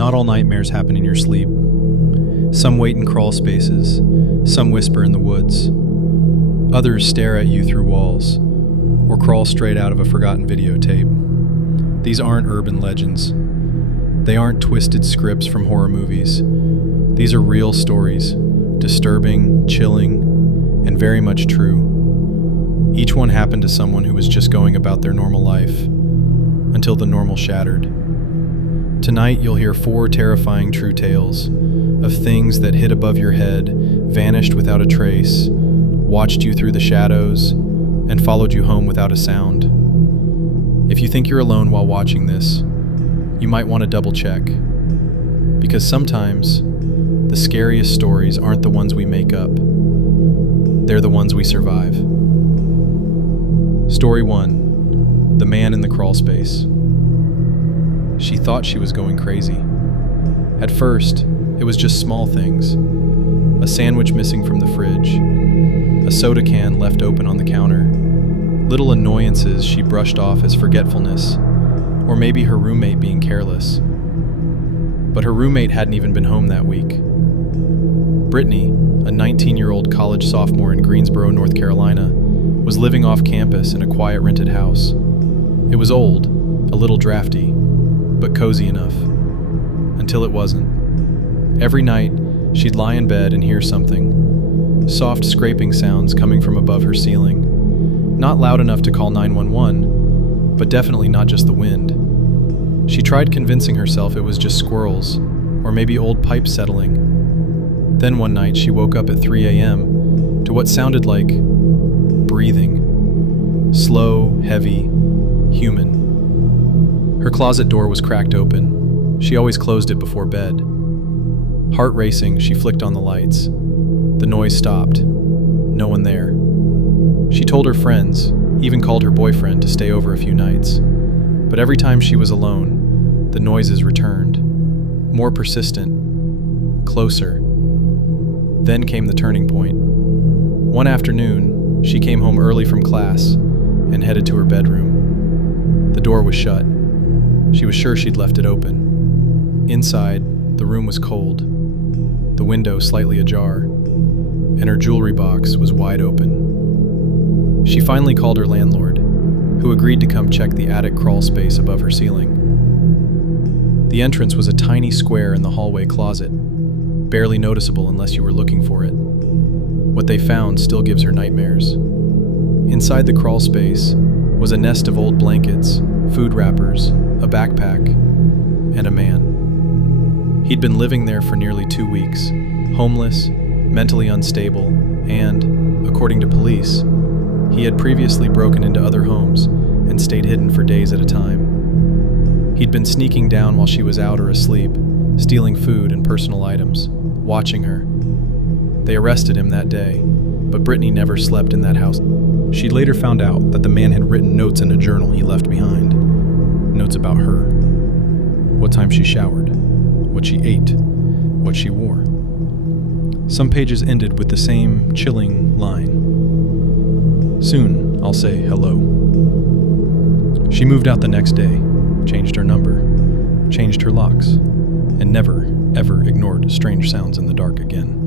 Not all nightmares happen in your sleep. Some wait in crawl spaces, some whisper in the woods. Others stare at you through walls, or crawl straight out of a forgotten videotape. These aren't urban legends. They aren't twisted scripts from horror movies. These are real stories, disturbing, chilling, and very much true. Each one happened to someone who was just going about their normal life, until the normal shattered. Tonight you'll hear 4 terrifying true tales of things that hid above your head, vanished without a trace, watched you through the shadows, and followed you home without a sound. If you think you're alone while watching this, you might want to double check, because sometimes the scariest stories aren't the ones we make up. They're the ones we survive. Story 1. The Man in the Crawl Space. She thought she was going crazy. At first, it was just small things. A sandwich missing from the fridge, a soda can left open on the counter, little annoyances she brushed off as forgetfulness, or maybe her roommate being careless. But her roommate hadn't even been home that week. Brittany, a 19-year-old college sophomore in Greensboro, North Carolina, was living off campus in a quiet rented house. It was old, a little drafty, but cozy enough. Until it wasn't. Every night, she'd lie in bed and hear something. Soft scraping sounds coming from above her ceiling. Not loud enough to call 911, but definitely not just the wind. She tried convincing herself it was just squirrels, or maybe old pipes settling. Then one night she woke up at 3 a.m. to what sounded like breathing. Slow, heavy, human. Her closet door was cracked open. She always closed it before bed. Heart racing, she flicked on the lights. The noise stopped. No one there. She told her friends, even called her boyfriend to stay over a few nights. But every time she was alone, the noises returned. More persistent. Closer. Then came the turning point. One afternoon, she came home early from class and headed to her bedroom. The door was shut. She was sure she'd left it open. Inside, the room was cold, the window slightly ajar, and her jewelry box was wide open. She finally called her landlord, who agreed to come check the attic crawl space above her ceiling. The entrance was a tiny square in the hallway closet, barely noticeable unless you were looking for it. What they found still gives her nightmares. Inside the crawl space was a nest of old blankets, food wrappers, a backpack, and a man. He'd been living there for nearly 2 weeks, homeless, mentally unstable, and, according to police, he had previously broken into other homes and stayed hidden for days at a time. He'd been sneaking down while she was out or asleep, stealing food and personal items, watching her. They arrested him that day, but Brittany never slept in that house. She later found out that the man had written notes in a journal he left behind. Notes about her. What time she showered, what she ate, what she wore. Some pages ended with the same chilling line. Soon, I'll say hello. She moved out the next day, changed her number, changed her locks, and never, ever ignored strange sounds in the dark again.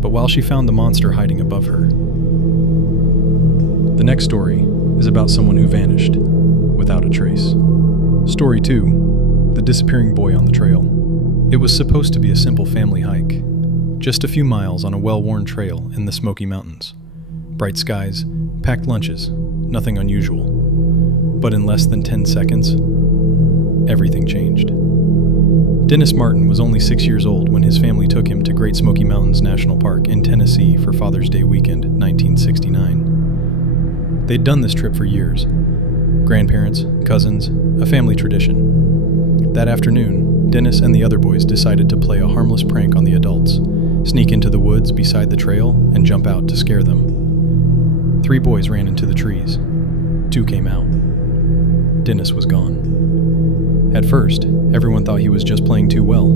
But while she found the monster hiding above her. The next story is about someone who vanished without a trace. Story 2, The Disappearing Boy on the Trail. It was supposed to be a simple family hike, just a few miles on a well-worn trail in the Smoky Mountains. Bright skies, packed lunches, nothing unusual. But in less than 10 seconds, everything changed. Dennis Martin was only 6 years old when his family took him to Great Smoky Mountains National Park in Tennessee for Father's Day weekend, 1969. They'd done this trip for years. Grandparents, cousins, a family tradition. That afternoon, Dennis and the other boys decided to play a harmless prank on the adults, sneak into the woods beside the trail, and jump out to scare them. 3 boys ran into the trees. 2 came out. Dennis was gone. At first, everyone thought he was just playing too well.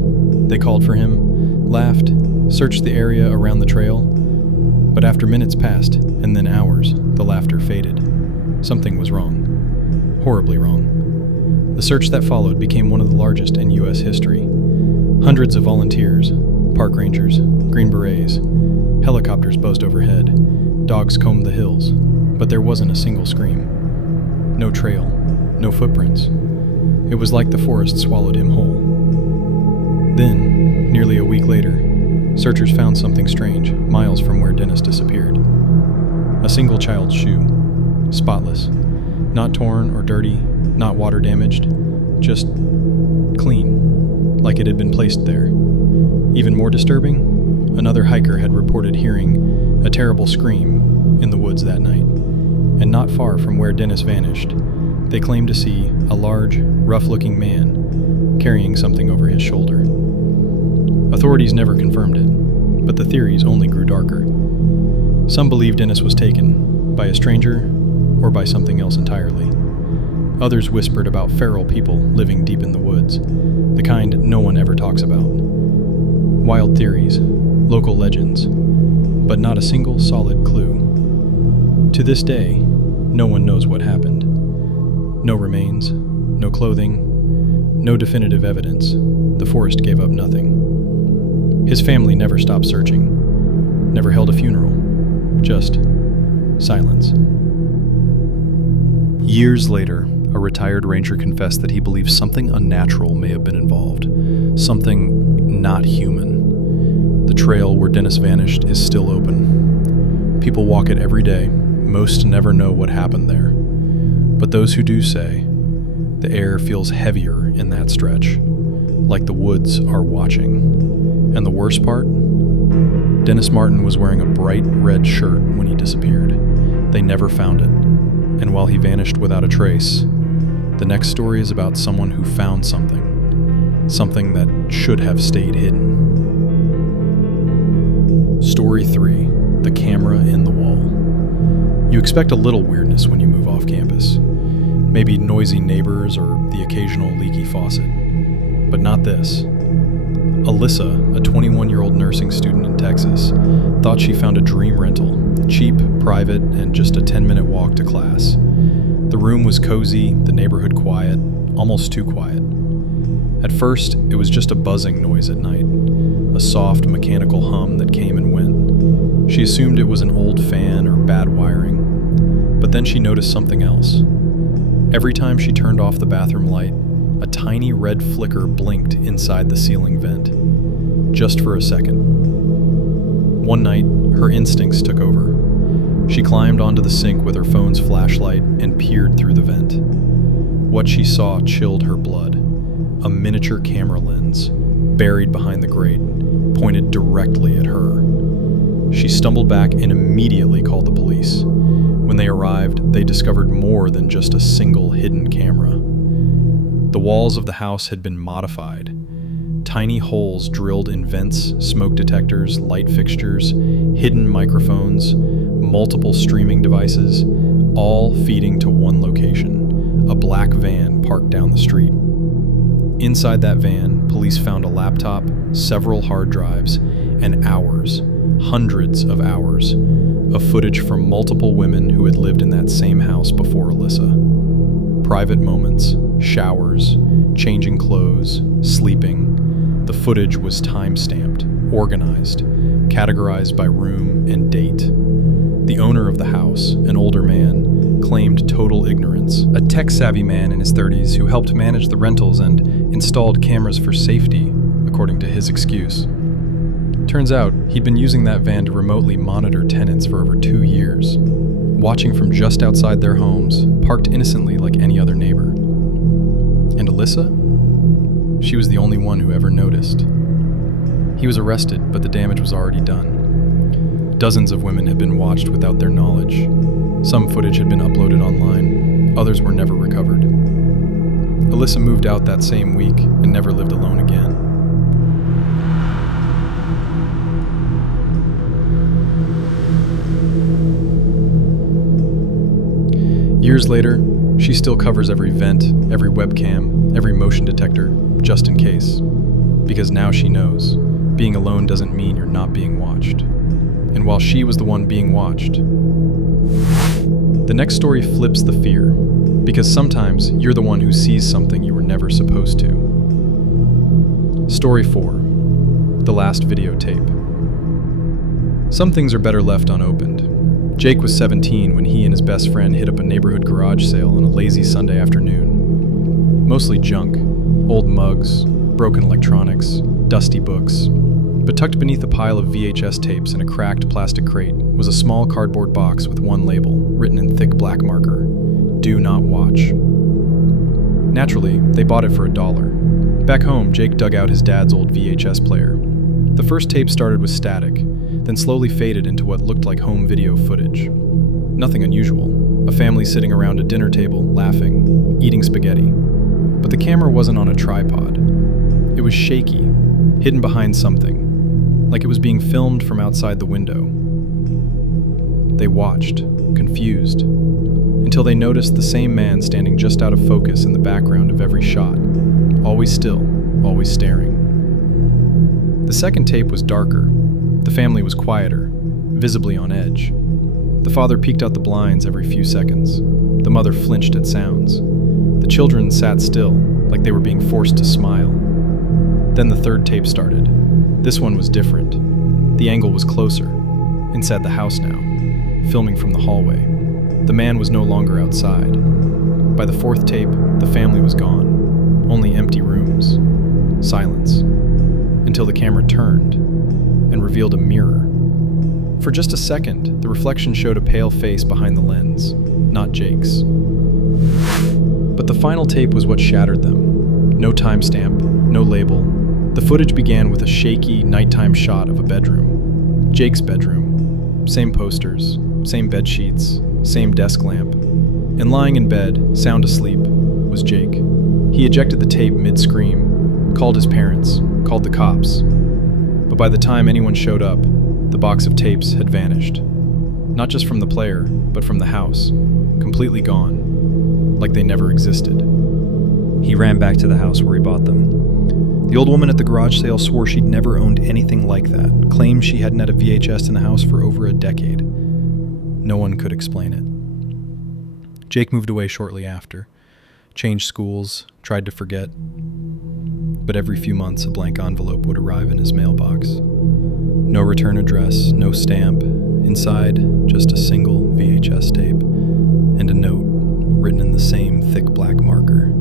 They called for him, laughed, searched the area around the trail, but after minutes passed, and then hours, the laughter faded. Something was wrong. Horribly wrong. The search that followed became one of the largest in U.S. history. Hundreds of volunteers, park rangers, Green Berets, helicopters buzzed overhead, dogs combed the hills, but there wasn't a single scream. No trail, no footprints. It was like the forest swallowed him whole. Then, nearly a week later, searchers found something strange miles from where Dennis disappeared. A single child's shoe, spotless, not torn or dirty, not water damaged, just clean, like it had been placed there. Even more disturbing, another hiker had reported hearing a terrible scream in the woods that night, and not far from where Dennis vanished, they claimed to see a large, rough-looking man carrying something over his shoulder. Authorities never confirmed it, but the theories only grew darker. Some believed Dennis was taken by a stranger or by something else entirely. Others whispered about feral people living deep in the woods, the kind no one ever talks about. Wild theories, local legends, but not a single solid clue. To this day, no one knows what happened. No remains, no clothing, no definitive evidence. The forest gave up nothing. His family never stopped searching, never held a funeral, just silence. Years later, a retired ranger confessed that he believes something unnatural may have been involved, something not human. The trail where Dennis vanished is still open. People walk it every day. Most never know what happened there. But those who do say, the air feels heavier in that stretch, like the woods are watching. And the worst part? Dennis Martin was wearing a bright red shirt when he disappeared. They never found it. And while he vanished without a trace, the next story is about someone who found something that should have stayed hidden. Story 3, The Camera in the Wall. You expect a little weirdness when you move off campus. Maybe noisy neighbors or the occasional leaky faucet. But not this. Alyssa, a 21-year-old nursing student in Texas, thought she found a dream rental, cheap, private, and just a 10-minute walk to class. The room was cozy, the neighborhood quiet, almost too quiet. At first, it was just a buzzing noise at night, a soft mechanical hum that came and went. She assumed it was an old fan or bad wiring, but then she noticed something else. Every time she turned off the bathroom light, a tiny red flicker blinked inside the ceiling vent, just for a second. One night, her instincts took over. She climbed onto the sink with her phone's flashlight and peered through the vent. What she saw chilled her blood. A miniature camera lens, buried behind the grate, pointed directly at her. She stumbled back and immediately called the police. When they arrived, they discovered more than just a single hidden camera. The walls of the house had been modified. Tiny holes drilled in vents, smoke detectors, light fixtures, hidden microphones, multiple streaming devices, all feeding to one location, a black van parked down the street. Inside that van, police found a laptop, several hard drives, and hours, hundreds of hours, of footage from multiple women who had lived in that same house before Alyssa. Private moments, showers, changing clothes, sleeping. The footage was time-stamped, organized, categorized by room and date. The owner of the house, an older man, claimed total ignorance. A tech-savvy man in his 30s who helped manage the rentals and installed cameras for safety, according to his excuse. Turns out, he'd been using that van to remotely monitor tenants for over 2 years, watching from just outside their homes, parked innocently like any other neighbor. And Alyssa? She was the only one who ever noticed. He was arrested, but the damage was already done. Dozens of women had been watched without their knowledge. Some footage had been uploaded online, others were never recovered. Alyssa moved out that same week and never lived alone again. Years later, she still covers every vent, every webcam, every motion detector, just in case. Because now she knows, being alone doesn't mean you're not being watched. And while she was the one being watched, the next story flips the fear. Because sometimes you're the one who sees something you were never supposed to. Story 4. The Last Videotape. Some things are better left unopened. Jake was 17 when he and his best friend hit up a neighborhood garage sale on a lazy Sunday afternoon. Mostly junk, old mugs, broken electronics, dusty books. But tucked beneath a pile of VHS tapes in a cracked plastic crate was a small cardboard box with one label, written in thick black marker: "Do not watch." Naturally, they bought it for $1. Back home, Jake dug out his dad's old VHS player. The first tape started with static, then slowly faded into what looked like home video footage. Nothing unusual. A family sitting around a dinner table, laughing, eating spaghetti. But the camera wasn't on a tripod. It was shaky, hidden behind something, like it was being filmed from outside the window. They watched, confused, until they noticed the same man standing just out of focus in the background of every shot, always still, always staring. The second tape was darker. The family was quieter, visibly on edge. The father peeked out the blinds every few seconds. The mother flinched at sounds. The children sat still, like they were being forced to smile. Then the third tape started. This one was different. The angle was closer, inside the house now, filming from the hallway. The man was no longer outside. By the fourth tape, the family was gone. Only empty rooms. Silence. Until the camera turned and revealed a mirror. For just a second, the reflection showed a pale face behind the lens, not Jake's. But the final tape was what shattered them. No timestamp, no label. The footage began with a shaky, nighttime shot of a bedroom. Jake's bedroom. Same posters, same bed sheets, same desk lamp. And lying in bed, sound asleep, was Jake. He ejected the tape mid-scream, called his parents, called the cops. But by the time anyone showed up, the box of tapes had vanished. Not just from the player, but from the house. Completely gone. Like they never existed. He ran back to the house where he bought them. The old woman at the garage sale swore she'd never owned anything like that, claimed she hadn't had a VHS in the house for over a decade. No one could explain it. Jake moved away shortly after, changed schools, tried to forget. But every few months a blank envelope would arrive in his mailbox. No return address, no stamp. Inside, just a single VHS tape and a note written in the same thick black marker.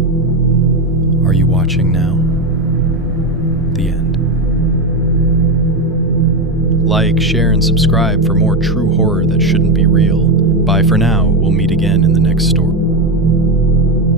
"Are you watching now?" The end. Like, share, and subscribe for more true horror that shouldn't be real. Bye for now. We'll meet again in the next story.